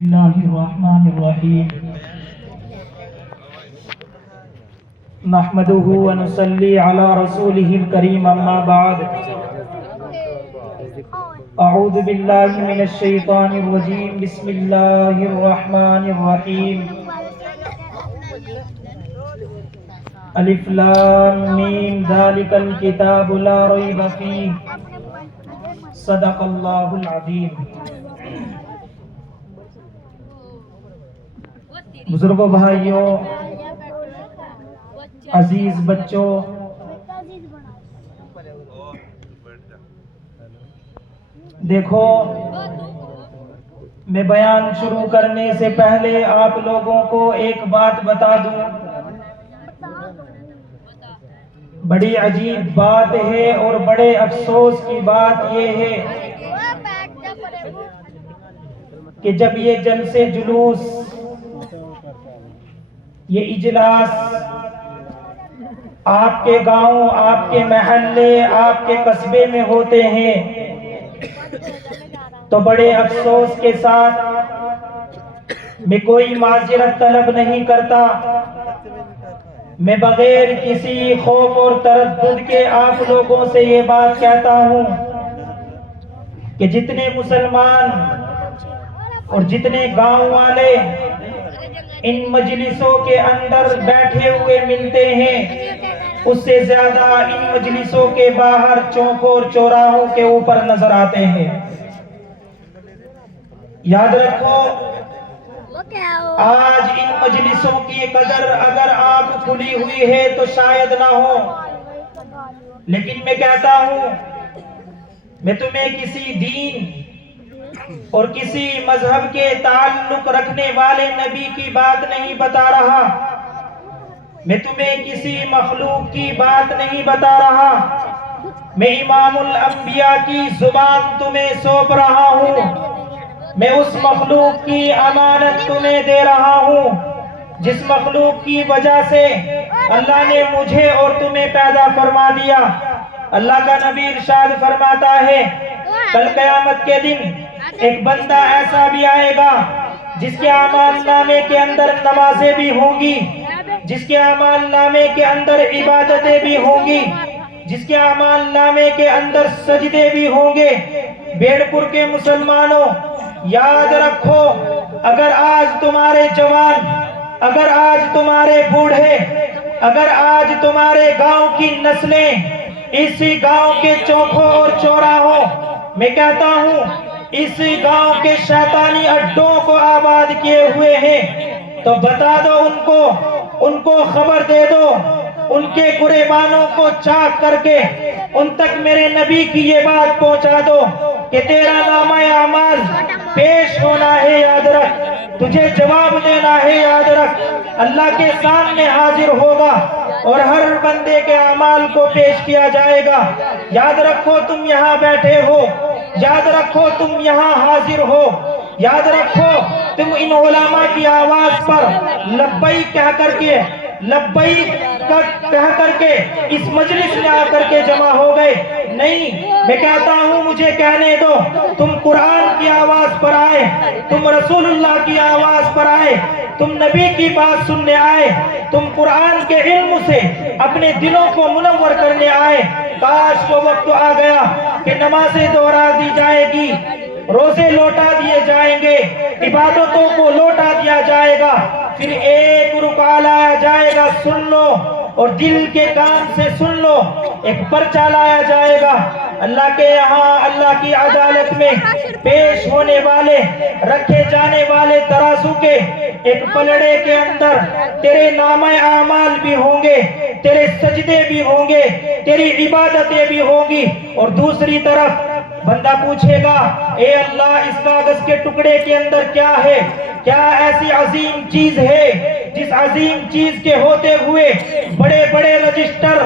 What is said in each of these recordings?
اللہ الرحمن الرحیم نحمده ونصلی علی رسوله الکریم اما بعد اعوذ باللہ من الشیطان الرجیم بسم اللہ الرحمن الرحیم الف لام میم ذالک الکتاب لا ریب فیہ صدق اللہ العظیم۔ بزرگوں، بھائیوں، عزیز بچوں، دیکھو، میں بیان شروع کرنے سے پہلے آپ لوگوں کو ایک بات بتا دوں۔ بڑی عجیب بات ہے اور بڑے افسوس کی بات یہ ہے کہ جب یہ جلسے جلوس، یہ اجلاس آپ کے گاؤں، آپ کے محلے، آپ کے قصبے میں ہوتے ہیں تو بڑے افسوس کے ساتھ میں کوئی معذرت طلب نہیں کرتا، میں بغیر کسی خوف اور تردد کے آپ لوگوں سے یہ بات کہتا ہوں کہ جتنے مسلمان اور جتنے گاؤں والے ان مجلسوں کے اندر بیٹھے ہوئے ملتے ہیں، اس سے زیادہ ان مجلسوں کے باہر چوکوں اور چوراہوں کے اوپر نظر آتے ہیں۔ یاد رکھو، آج ان مجلسوں کی قدر اگر آپ کھلی ہوئی ہے تو شاید نہ ہو، لیکن میں کہتا ہوں، میں تمہیں کسی دین اور کسی مذہب کے تعلق رکھنے والے نبی کی بات نہیں بتا رہا، میں تمہیں کسی مخلوق کی بات نہیں بتا رہا، میں امام الانبیاء کی زبان تمہیں سونپ رہا ہوں، میں اس مخلوق کی امانت تمہیں دے رہا ہوں جس مخلوق کی وجہ سے اللہ نے مجھے اور تمہیں پیدا فرما دیا۔ اللہ کا نبی ارشاد فرماتا ہے، کل قیامت کے دن ایک بندہ ایسا بھی آئے گا جس کے اعمال نامے کے اندر نمازیں بھی ہوں گی، جس کے اعمال نامے کے اندر عبادتیں بھی ہوں گی، جس کے اعمال نامے کے اندر سجدے بھی ہوں گے۔ بیڑپور کے مسلمانوں، یاد رکھو، اگر آج تمہارے جوان، اگر آج تمہارے بوڑھے، اگر آج تمہارے گاؤں کی نسلیں اسی گاؤں کے چوکوں اور چوراہوں، میں کہتا ہوں اسی گاؤں کے شیطانی اڈوں کو آباد کیے ہوئے ہیں، تو بتا دو ان کو خبر دے دو، ان کے گریبانوں کو چاک کر کے ان تک میرے نبی کی یہ بات پہنچا دو کہ تیرا نامہ اعمال پیش ہونا ہے، یاد رکھ، تجھے جواب دینا ہے، یاد رکھ، اللہ کے سامنے حاضر ہوگا اور ہر بندے کے اعمال کو پیش کیا جائے گا۔ یاد رکھو تم یہاں بیٹھے ہو، یاد رکھو تم یہاں حاضر ہو، یاد رکھو تم ان علماء کی آواز پر لبیک کہہ کر کے، لبیک کہہ کر کے اس مجلس میں آ کر کے جمع ہو گئے۔ نہیں، میں کہتا ہوں مجھے کہنے دو، تم قرآن کی آواز پر آئے، تم رسول اللہ کی آواز پر آئے، تم نبی کی بات سننے آئے، تم قرآن کے علم سے اپنے دلوں کو منور کرنے آئے۔ کاش وہ وقت آ گیا کہ نمازیں دوہرا دی جائے گی، روزے لوٹا دیے جائیں گے، عبادتوں کو لوٹا دیا جائے گا، پھر ایک رکوع لایا جائے گا، سن لو اور دل کے کان سے سن لو، ایک پرچہ لایا جائے گا، اللہ کے یہاں اللہ کی عدالت میں پیش ہونے والے، رکھے جانے والے ترازو کے ایک پلڑے کے اندر تیرے نامہ اعمال بھی ہوں گے، تیرے سجدے بھی ہوں گے، تیری عبادتیں بھی ہوں گی، اور دوسری طرف بندہ پوچھے گا، اے اللہ، اس کاغذ کے ٹکڑے کے اندر کیا ہے؟ کیا ایسی عظیم چیز ہے جس عظیم چیز کے ہوتے ہوئے بڑے بڑے رجسٹر،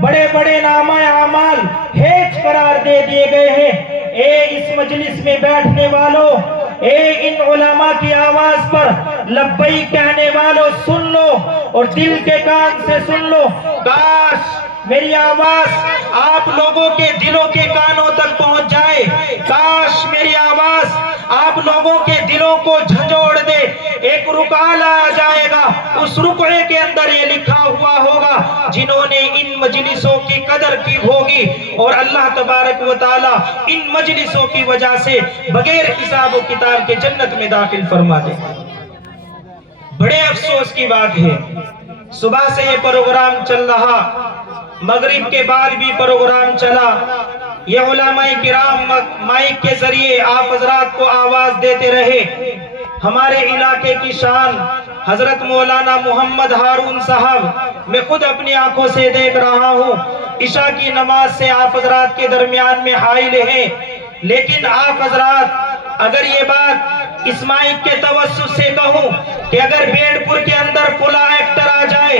بڑے بڑے نامہ اعمال ہیچ قرار دے دیے گئے ہیں؟ اے اس مجلس میں بیٹھنے والوں، اے ان علماء کی آواز پر لبیک کہنے والوں، سن لو اور دل کے کان سے سن لو۔ کاش میری آواز آپ لوگوں کے دلوں کے کانوں تک پہنچ جائے، کاش میری آواز آپ لوگوں کے دلوں کو جھنجھوڑ دے. ایک رکوع لایا جائے گا, اس رکوع کے اندر یہ لکھا ہوا ہوگا جنہوں نے ان مجلسوں کی قدر کی ہوگی, اور اللہ تبارک و تعالی ان مجلسوں کی وجہ سے بغیر حساب و کتاب کے جنت میں داخل فرما دے. بڑے افسوس کی بات ہے, صبح سے یہ پروگرام چل رہا, مغرب کے بعد بھی پروگرام چلا. یہ علماء کرام مائک کے ذریعے آپ حضرات کو آواز دیتے رہے. ہمارے علاقے کی شان حضرت مولانا محمد ہارون صاحب, میں خود اپنی آنکھوں سے دیکھ رہا ہوں, عشاء کی نماز سے آپ حضرات کے درمیان میں حائل ہیں. لیکن آپ حضرات اگر یہ بات اس مائک کے توسط سے کہوں کہ اگر بیڑ پور کے اندر فلاں ایکٹر آ جائے,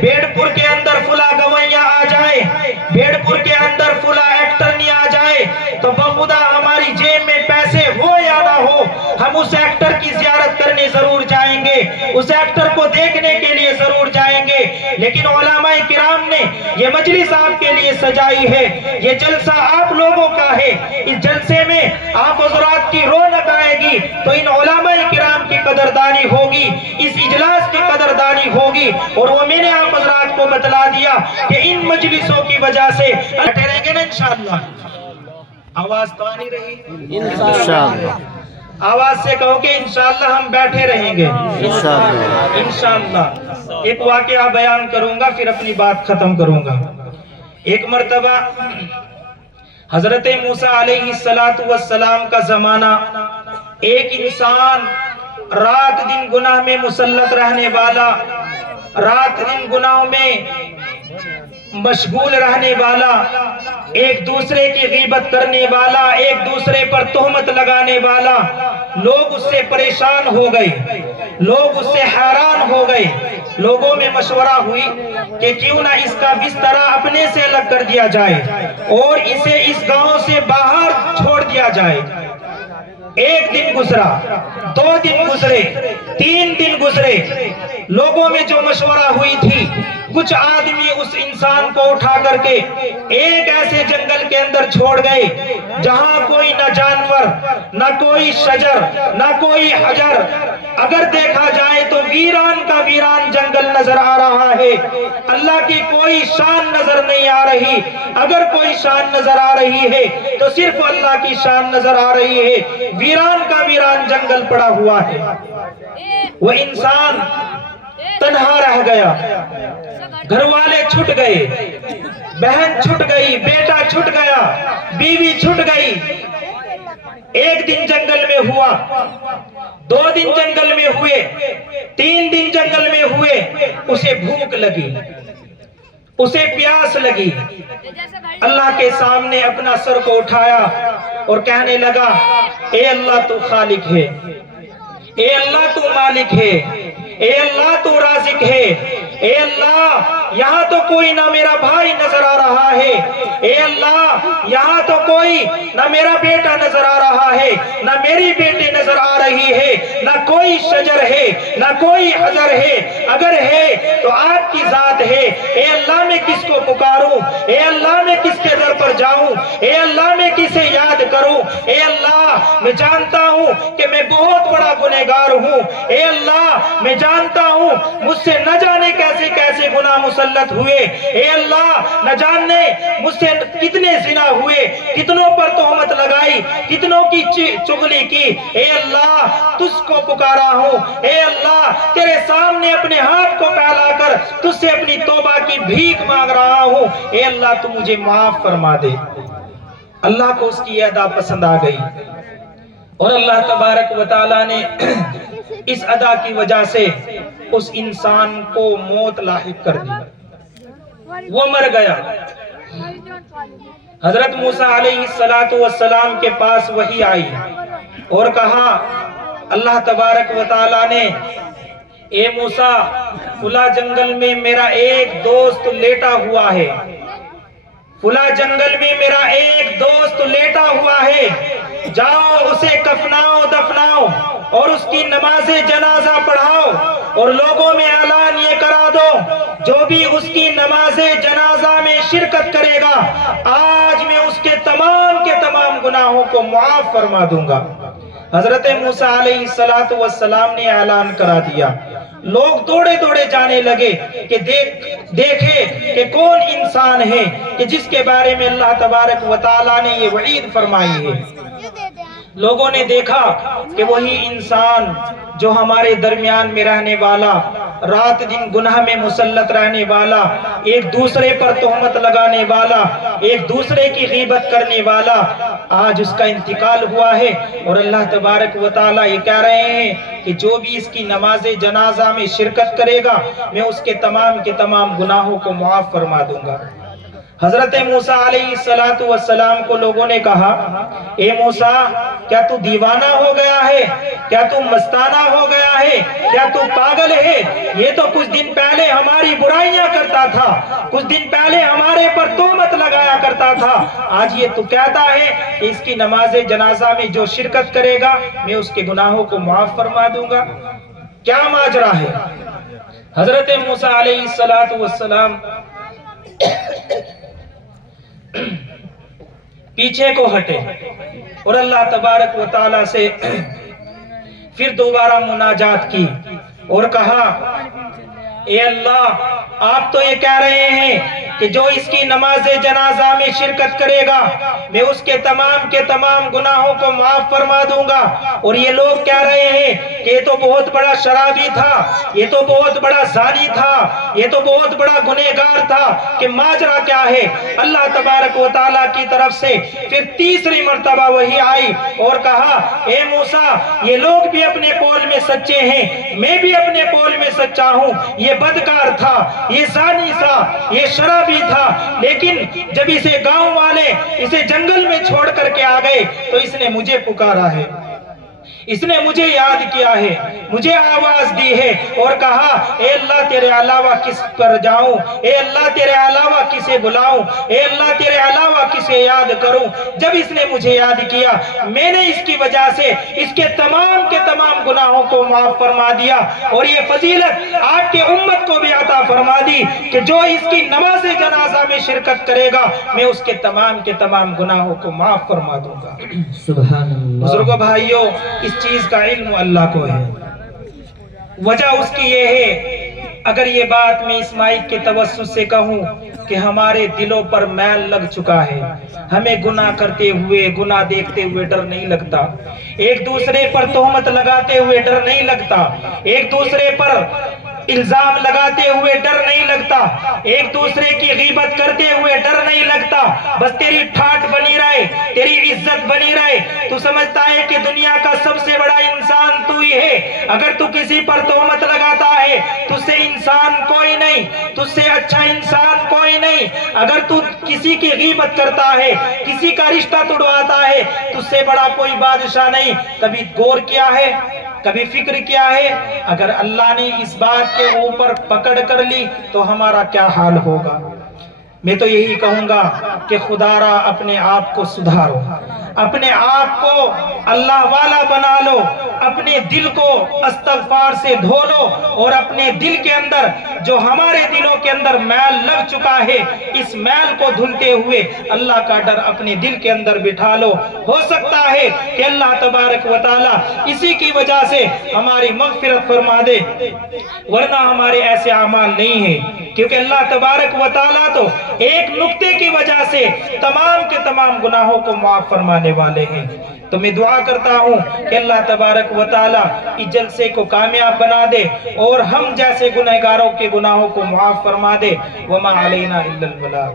بیڑ پور کے اندر فلاں گویاں آ جائے, بیڑ پور کے اندر فلاں ایکٹر نہیں آ جائے, تو بخدا ہماری جیب میں پیسے ہو یا نہ ہو, ہم اس ایکٹر کی زیارت کرنے ضرور جائیں گے, اس ایکٹر کو دیکھنے کے لیے ضرور جائیں گے. لیکن علماء کرام نے یہ مجلس آپ کے لیے سجائی ہے, یہ جلسہ آپ لوگوں کا ہے. اس جلسے میں آپ حضرات کی رونق آئے گی تو ان علماء کرام کی قدردانی ہوگی, اس اجلاس کی قدردانی ہوگی. اور وہ میں نے آپ حضرات کو بتلا دیا کہ ان مجلسوں کی وجہ سے بیٹھے رہیں گے نا انشاءاللہ. آواز تو آنی رہی انشاءاللہ, آواز سے کہو کہ انشاءاللہ ہم بیٹھے رہیں گے انشاءاللہ. ایک واقعہ بیان کروں گا پھر اپنی بات ختم کروں گا. ایک مرتبہ حضرت موسیٰ علیہ السلام کا زمانہ, ایک انسان رات دن گناہ میں مسلط رہنے والا, رات دن گناہوں میں مشغول رہنے والا, ایک دوسرے کی غیبت کرنے والا, ایک دوسرے پر تہمت لگانے والا. لوگ اس سے پریشان ہو گئے, لوگ اس سے حیران ہو گئے. لوگوں میں مشورہ ہوئی کہ کیوں نہ اس کا بسترا اپنے سے الگ کر دیا جائے اور اسے اس گاؤں سے باہر چھوڑ دیا جائے. ایک دن گزرا, 2 دن گزرے, 3 دن گزرے. لوگوں میں جو مشورہ ہوئی تھی, کچھ آدمی اس انسان کو اٹھا کر کے ایک ایسے جنگل کے اندر چھوڑ گئے جہاں کوئی نہ جانور, نہ کوئی شجر, نہ کوئی حجر. اگر دیکھا جائے تو ویران کا ویران جنگل نظر آ رہا ہے. اللہ کی کوئی شان نظر نہیں آ رہی. اگر کوئی شان نظر آ رہی ہے تو صرف اللہ کی شان نظر آ رہی ہے. ویران کا ویران جنگل پڑا ہوا ہے. وہ انسان تنہا رہ گیا, گھر والے چھٹ گئے, بہن چھٹ گئی, بیٹا چھٹ گیا, بیوی چھٹ گئی. ایک دن جنگل میں ہوا, 2 دن جنگل میں ہوئے, 3 دن جنگل میں ہوئے. اسے بھوک لگی, اسے پیاس لگی. اللہ کے سامنے اپنا سر کو اٹھایا اور کہنے لگا, اے اللہ تو خالق ہے, اے اللہ تو مالک ہے, اے اللہ تو رازق ہے, اے اللہ یہاں تو کوئی نہ میرا بھائی نظر آ رہا ہے, اے اللہ یہاں تو کوئی نہ میرا بیٹا نظر آ رہا ہے, نہ میری بیٹی نظر آ رہی ہے, نہ کوئی شجر ہے, نہ کوئی حجر ہے. اگر ہے تو آپ کی ذات ہے. اے اللہ میں کس کو پکاروں, اے اللہ میں کس کے در پر جاؤں, اے اللہ میں کسے یاد کروں. اے اللہ میں جانتا ہوں کہ میں بہت بڑا گنہگار ہوں. اے اللہ میں جانتا ہوں مجھ سے نہ جانے کیسے کیسے گناہ مسلط ہوئے. اے اللہ نہ جانے مجھ سے کتنے زنا ہوئے, کتنوں پر تہمت لگائی, کتنوں کی چغلی کی. اے اللہ تجھ کو پکارا ہوں. اے اللہ تیرے سامنے اپنے ہاتھ کو پھیلا کر تجھ سے اپنی توبہ کی بھیک مانگ رہا ہوں. اے اللہ تو مجھے معاف فرما دے. اللہ کو اس کی یہ ادا پسند آ گئی اور اللہ تبارک و تعالی نے اس ادا کی وجہ سے اس انسان کو موت لاحق کر دی. وہ مر گیا. حضرت موسیٰ علیہ السلام کے پاس وحی آئی اور کہا, اللہ تبارک و تعالی نے, اے موسیٰ فلاں جنگل میں میرا ایک دوست لیٹا ہوا ہے, فلاں جنگل میں میرا ایک دوست لیٹا ہوا ہے, جاؤ اسے کفناؤ دفناؤ اور اس کی نماز جنازہ پڑھاؤ اور لوگوں میں اعلان یہ کرا دو, جو بھی اس کی نماز جنازہ میں شرکت کرے گا آج میں اس کے تمام گناہوں کو معاف فرما دوں گا. حضرت موسیٰ علیہ السلام نے اعلان کرا دیا. لوگ دوڑے دوڑے جانے لگے کہ دیکھے کہ کون انسان ہے کہ جس کے بارے میں اللہ تبارک و تعالیٰ نے یہ وعید فرمائی ہے. لوگوں نے دیکھا کہ وہی انسان جو ہمارے درمیان میں رہنے والا، رات دن گناہ میں مسلط رہنے والا، ایک دوسرے پر تہمت لگانے والا، ایک دوسرے کی غیبت کرنے والا، آج اس کا انتقال ہوا ہے. اور اللہ تبارک و تعالیٰ یہ کہہ رہے ہیں کہ جو بھی اس کی نماز جنازہ میں شرکت کرے گا میں اس کے تمام گناہوں کو معاف فرما دوں گا. حضرت موسیٰ علیہ السلام کو لوگوں نے کہا، اے موسیٰ کیا تو دیوانہ ہو گیا ہے؟ کیا تو مستانہ ہو گیا ہے؟ کیا تو پاگل ہے؟ یہ تو کچھ دن پہلے ہماری برائیاں کرتا تھا، کچھ دن پہلے ہمارے پر تہمت لگایا کرتا تھا، آج یہ تو کہتا ہے کہ اس کی نماز جنازہ میں جو شرکت کرے گا میں اس کے گناہوں کو معاف فرما دوں گا. کیا ماجرا ہے؟ حضرت موسیٰ علیہ السلام پیچھے کو ہٹے اور اللہ تبارک و تعالیٰ سے پھر دوبارہ مناجات کی اور کہا، اے اللہ آپ تو یہ کہہ رہے ہیں کہ جو اس کی نماز جنازہ میں شرکت کرے گا میں اس کے تمام گناہوں کو معاف فرما دوں گا، اور یہ لوگ کہہ رہے ہیں کہ یہ تو بہت بڑا شرابی تھا، یہ تو بہت بڑا زانی تھا، یہ تو بہت بڑا گنہگار تھا، کہ ماجرا کیا ہے؟ اللہ تبارک و تعالیٰ کی طرف سے پھر تیسری مرتبہ وحی آئی اور کہا، اے موسیٰ یہ لوگ بھی اپنے قول میں سچے ہیں، میں بھی اپنے قول میں سچا ہوں. یہ بدکار تھا، یہ زانی تھا، یہ شرابی تھا، لیکن جب اسے گاؤں والے اسے جنگل میں چھوڑ کر کے آ گئے تو اس نے مجھے پکارا ہے، اس نے مجھے یاد کیا ہے، مجھے آواز دی ہے اور کہا، اے اللہ تیرے علاوہ کس پر جاؤں؟ اے اللہ تیرے علاوہ کسے بلاؤں؟ اے اللہ تیرے علاوہ کسے یاد کروں؟ جب اس نے مجھے یاد کیا میں نے اس کی وجہ سے اس کے تمام گناہوں کو معاف فرما دیا، اور یہ فضیلت آپ کے امت کو بھی عطا فرما دی کہ جو اس کی نماز جنازہ میں شرکت کرے گا میں اس کے تمام گناہوں کو معاف فرما دوں گا. سبحان اللہ. بزرگوں بھائیوں، اس چیز کا علم اللہ کو ہے. وجہ اس کی یہ ہے، اگر یہ بات میں اس مائک کے توسط سے کہوں کہ ہمارے دلوں پر میل لگ چکا ہے، ہمیں گناہ کرتے ہوئے، گناہ دیکھتے ہوئے ڈر نہیں لگتا، ایک دوسرے پر تہمت لگاتے ہوئے ڈر نہیں لگتا، ایک دوسرے پر الزام لگاتے ہوئے ڈر نہیں لگتا، ایک دوسرے کی غیبت کرتے ہوئے ڈر نہیں لگتا، بس تیری ٹھاٹ بنی رہے، تیری عزت بنی رہے. تو سمجھتا ہے کہ دنیا کا سب سے بڑا انسان تو ہی ہے، اگر تو کسی پر تہمت لگاتا ہے تجھ سے انسان کوئی نہیں، تجھ سے اچھا انسان کوئی نہیں. اگر تو کسی کی غیبت کرتا ہے، کسی کا رشتہ توڑواتا ہے، تجھ سے بڑا کوئی بادشاہ نہیں. کبھی غور کیا ہے؟ کبھی فکر کیا ہے اگر اللہ نے اس بات کے اوپر پکڑ کر لی تو ہمارا کیا حال ہوگا؟ میں تو یہی کہوں گا کہ خدا را اپنے آپ کو سدھارو، اپنے آپ کو اللہ والا بنا لو، اپنے دل کو استغفار سے دھو لو، اور اپنے دل کے اندر جو ہمارے دلوں کے اندر میل لگ چکا ہے اس میل کو دھلتے ہوئے اللہ کا ڈر اپنے دل کے اندر بٹھا لو. ہو سکتا ہے کہ اللہ تبارک و تعالی اسی کی وجہ سے ہماری مغفرت فرما دے، ورنہ ہمارے ایسے اعمال نہیں ہیں، کیونکہ اللہ تبارک و تعالی تو ایک نقطے کی وجہ سے تمام کے تمام گناہوں کو معاف فرمانے والے ہیں. تو میں دعا کرتا ہوں کہ اللہ تبارک و تعالی اس جلسے کو کامیاب بنا دے اور ہم جیسے گنہگاروں کے گناہوں کو معاف فرما دے. وما علینا الا البلاغ.